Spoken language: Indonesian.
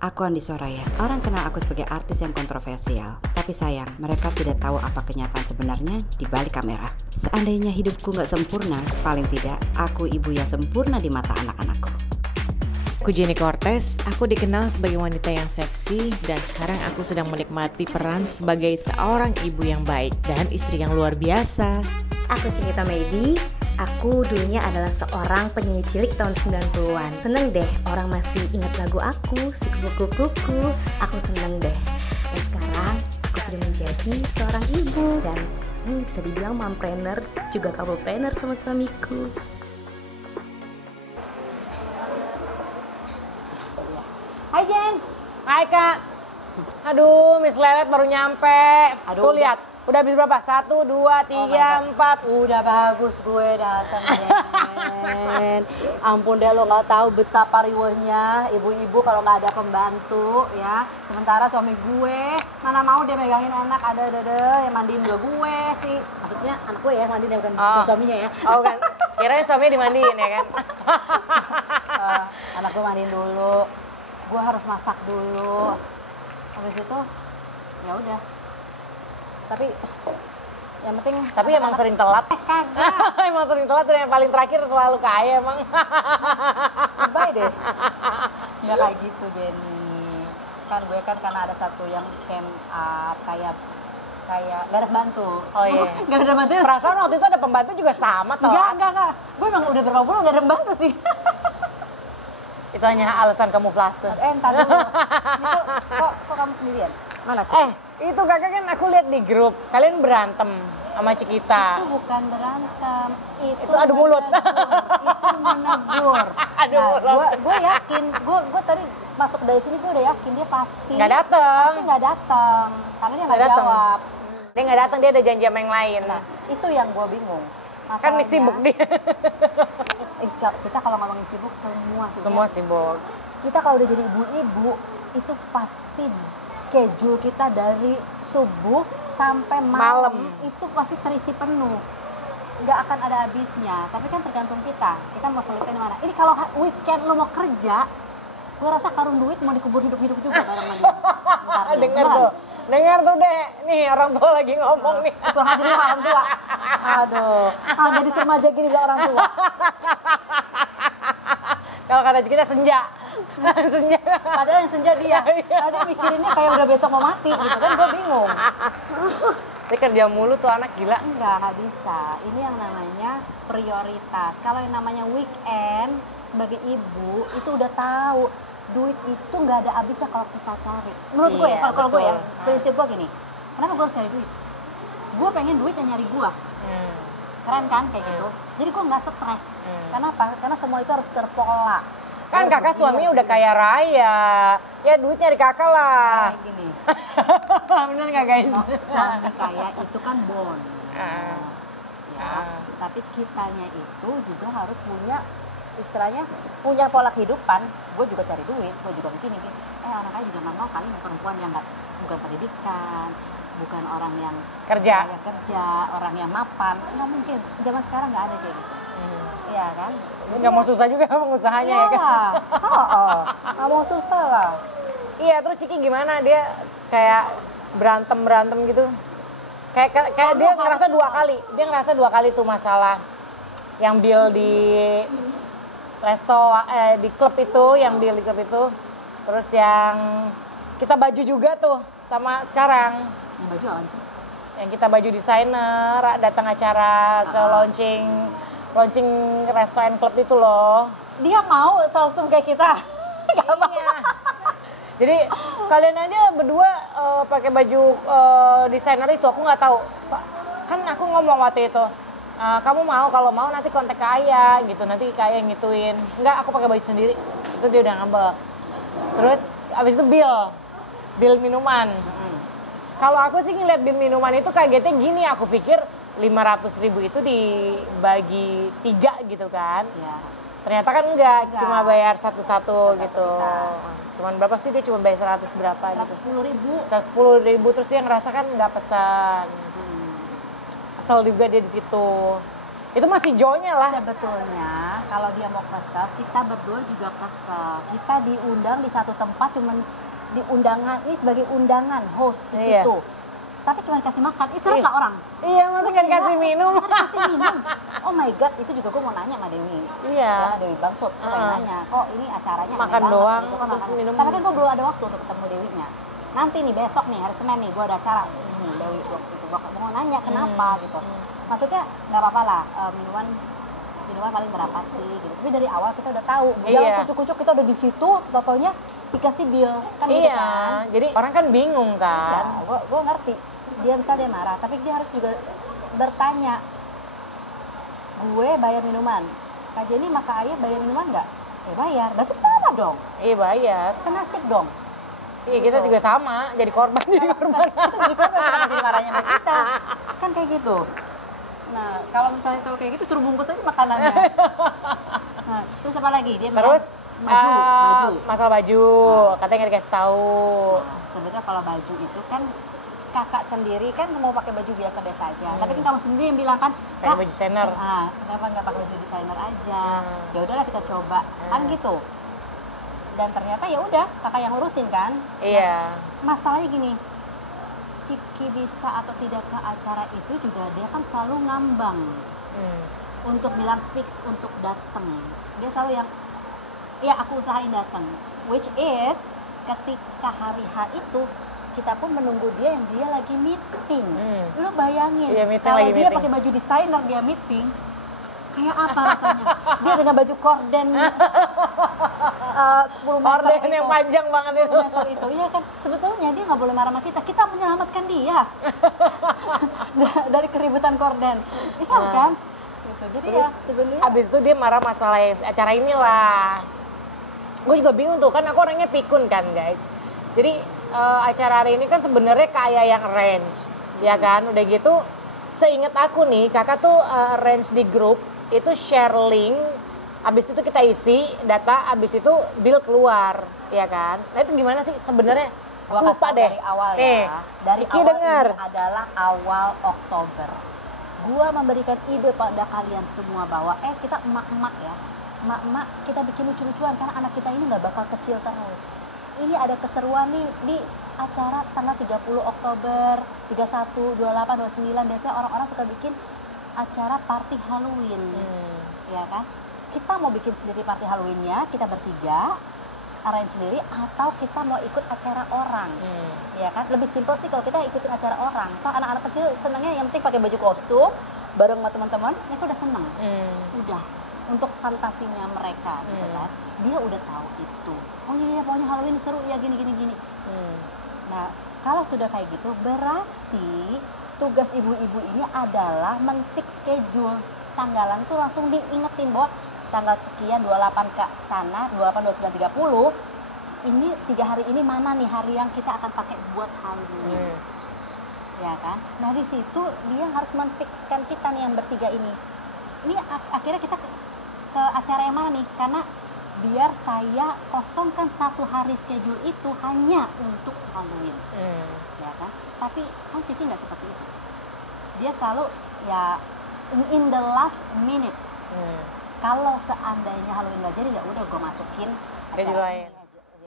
Aku Andi Soraya. Orang kenal aku sebagai artis yang kontroversial. Tapi sayang, mereka tidak tahu apa kenyataan sebenarnya di balik kamera. Seandainya hidupku nggak sempurna, paling tidak aku ibu yang sempurna di mata anak-anakku. Aku Jenny Cortez, aku dikenal sebagai wanita yang seksi dan sekarang aku sedang menikmati peran sebagai seorang ibu yang baik dan istri yang luar biasa. Aku Cinta Medi, aku dulunya adalah seorang penyanyi cilik tahun 90-an. Seneng deh orang masih ingat lagu aku, si kuku-kuku, aku seneng deh. Dan sekarang aku sudah menjadi seorang ibu dan bisa dibilang mompreneur, juga couplepreneur sama suamiku. Hai Jen. Hai Kak. Aduh, Miss Lelet baru nyampe. Tuh lihat, udah habis berapa? 1, 2, 3, 4. Udah bagus gue datang, Jen. Ampun deh, lo nggak tahu betapa riwehnya ibu-ibu kalau nggak ada pembantu ya. Sementara suami gue mana mau dia megangin anak, ada yang mandiin gue sih. Maksudnya anak gue ya yang mandiin, bukan suaminya ya. Oh kan, kirain suaminya dimandiin ya kan? Anak gue mandiin dulu, gue harus masak dulu. Habis itu ya udah. Tapi yang penting Emang sering telat. Kagak. Emang sering telat dan yang paling terakhir selalu kaya emang. Lebay deh. Nggak kayak gitu Jenny. Kan gue kan karena ada satu yang kayak gak ada pembantu. Oh iya. Gak ada pembantu. Perasaan waktu itu ada pembantu juga sama telat. Enggak. Gue emang udah berapa bulan gak ada pembantu sih. Itu hanya alasan kamuflase. Entar dulu. Ini kok kamu sendirian? Mana Cik? Itu kakak kan aku lihat di grup, kalian berantem sama Cikita. Itu bukan berantem, Itu adu mulut. Itu menegur. Adu mulut. Gue yakin, gue tadi masuk dari sini gue udah yakin dia pasti Nggak dateng. Pasti nggak datang, karena dia nggak dateng. jawab. Dia nggak datang, dia ada janji sama yang lain. Nah, itu yang gue bingung. Kan sibuk dia. Kita kalau ngomongin sibuk Semua sibuk. Kita kalau udah jadi ibu-ibu itu pasti schedule kita dari subuh sampai malam itu pasti terisi penuh, nggak akan ada habisnya. Tapi kan tergantung kita mau selipkan di mana. Ini kalau weekend lo mau kerja, gue rasa karung duit mau dikubur hidup-hidup juga bareng sama dia. Dengar tuh deh, nih orang tua lagi ngomong nih. Kurang ajar nih orang tua. Aduh, jadi remaja gini bilang orang tua. Kalau kata kita senja. Padahal yang senja dia. Tadi mikirinnya kayak udah besok mau mati gitu kan, gue bingung. Dia kerja mulu tuh anak gila. Nggak bisa. Ini yang namanya prioritas. Kalau yang namanya weekend sebagai ibu itu udah tahu duit itu nggak ada habisnya kalau kita cari. Menurut gue ya, kalau gue ya, prinsip gue gini. Kenapa gue harus cari duit? Gue pengen duit yang nyari gue. Keren kan kayak gitu. Jadi gue nggak stres. Kenapa? Karena semua itu harus terpola. Kan kakak suaminya udah kaya raya. Ya duit nyari kakak lah. Kayak gini. Bener nggak guys? Suami kaya itu kan bonus. Ya. Tapi kitanya itu juga harus punya, istilahnya punya pola kehidupan. Gue juga cari duit, gue juga begini. Orang kaya juga nggak mau kali perempuan yang bukan pendidikan, bukan orang yang kerja, orang yang mapan. Nggak mungkin. Zaman sekarang nggak ada kayak gitu. Iya kan? Nggak mau susah juga pengusahanya ya kan? Nggak mau susah lah. Iya, terus Ciki gimana? Dia kayak berantem gitu. Kayak dia ngerasa 2 kali. Dia ngerasa 2 kali tuh masalah. Yang bill di di klub itu, Terus yang kita baju juga tuh sama sekarang. Yang baju apa sih? Yang kita baju desainer, datang acara ke launching resto and club itu loh. Dia mau kostum kayak kita. Gak mau. Iya. Jadi kalian aja berdua pakai baju desainer itu, aku nggak tahu. Kan aku ngomong waktu itu, kamu mau, kalau mau nanti kontak ke Ayah gitu, nanti ke Ayah yang ngituin. Enggak, aku pakai baju sendiri. Itu dia udah ngambek. Terus abis itu bill minuman. Kalau aku sih ngeliat bill minuman itu kagetnya gini, aku pikir 500.000 itu dibagi 3 gitu kan. Ya. Ternyata kan enggak, cuma bayar satu-satu gitu. Cuman berapa sih, dia cuma bayar 100 berapa gitu. 110.000, terus dia ngerasa kan nggak pesan. Kesel juga dia di situ. Itu masih joy-nya lah. Sebetulnya kalau dia mau kesel, kita berdua juga kesel. Kita diundang di satu tempat, cuman di undangan ini sebagai undangan host di Iya. situ. Tapi cuma kasih makan, istirahat lah orang. Iya, masa nggak dikasih minum? Nggak dikasih minum. Oh my god, itu juga gue mau nanya sama Dewi. Iya. Ya, Dewi Bamsud, gue pengen nanya, kok ini acaranya aneh Makan banget doang, gitu kan, terus makan. minum. Tapi kan gue belum ada waktu untuk ketemu Dewinya. Nanti nih besok nih hari Senin nih gue ada acara. Dewi waktu itu gue mau nanya kenapa gitu. Maksudnya nggak apa-apa lah, minuman paling berapa sih gitu. Tapi dari awal kita udah tahu, jangan Iya. kucuk-kucuk kita udah di situ, totonya dikasih bill kan gitu Iya, kan. jadi orang kan bingung kan. Ya, gue ngerti. Dia misalnya dia marah, tapi dia harus juga bertanya. Gue bayar minuman, Kak Jenny sama Kak Ayah bayar minuman nggak? Bayar, berarti sama dong, Iya bayar. senasib dong. Iya kita Gitu. juga sama, jadi korban. Kita jadi korban, kenapa jadi marahnya sama kita? Kan kayak gitu. Nah, kalau misalnya tahu kayak gitu, suruh bungkus aja makanannya. Nah, terus apa lagi? Dia bilang, Terus baju. masalah baju, katanya nggak dikasih tahu. Nah, sebetulnya kalau baju itu kan kakak sendiri kan mau pakai baju biasa-biasa aja. Tapi kan kamu sendiri yang bilang kan, Pakai baju desainer. Kenapa nggak pakai baju desainer aja? Ya udahlah kita coba, kan gitu. Dan ternyata ya udah kakak yang ngurusin kan. Iya. Masalahnya gini, Ciki bisa atau tidak ke acara itu juga dia kan selalu ngambang untuk bilang fix untuk datang. Dia selalu yang, ya aku usahain datang. Which is ketika hari H itu kita pun menunggu dia yang dia lagi meeting. Lu bayangin, Iya, meeting kalau lagi dia meeting. pakai baju desainer dia meeting, kayak apa rasanya? Dia dengan baju korden 10 meter Orden itu. yang panjang banget itu. 10 meter itu, ya kan sebetulnya dia nggak boleh marah sama kita menyelamatkan dia dari keributan korden, iya kan? Gitu. Jadi Terus, ya sebenarnya Abis itu dia marah masalah acara inilah. Gue juga bingung tuh, kan aku orangnya pikun kan guys. Jadi acara hari ini kan sebenarnya kayak yang arrange, ya kan? Udah gitu, seingat aku nih, kakak tuh arrange di grup, itu share link, abis itu kita isi data, abis itu bill keluar, ya kan? Nah itu gimana sih sebenarnya? gua Aku kasih lupa tahu deh. dari awal Nih, ya. Dari Ciki awal dengar. ini adalah awal Oktober. Gua memberikan ide pada kalian semua bahwa kita emak-emak ya. Emak-emak kita bikin lucu-lucuan karena anak kita ini nggak bakal kecil terus. Ini ada keseruan nih di acara tanggal 30 Oktober, 31, 28, 29. Biasanya orang-orang suka bikin acara party Halloween. Ya kan? Kita mau bikin sendiri party Halloween-nya, kita bertiga, arrange sendiri, atau kita mau ikut acara orang. Ya kan? Lebih simpel sih kalau kita ikutin acara orang. Toh anak-anak kecil senangnya yang penting pakai baju kostum, bareng sama teman-teman, mereka udah seneng. Udah. Untuk fantasinya mereka gitu kan. Dia udah tahu itu. Oh iya, pokoknya Halloween seru ya gini. Nah, kalau sudah kayak gitu, berarti tugas ibu-ibu ini adalah men-tick schedule. Tanggalan tuh langsung diingetin bahwa tanggal sekian 28 ke sana, 28, 29, 30, ini 3 hari ini mana nih hari yang kita akan pakai buat Halloween. Ya kan? Nah, di situ dia harus men-fixkan kita nih yang bertiga ini. Ini akhirnya kita ke acara yang mana nih? Karena biar saya kosongkan 1 hari schedule itu hanya untuk Halloween. Ya kan? Tapi kan Ciki nggak seperti itu. Dia selalu ya in the last minute. Kalau seandainya Halloween nggak jadi, ya udah gue masukin Schedule acara lain. ini.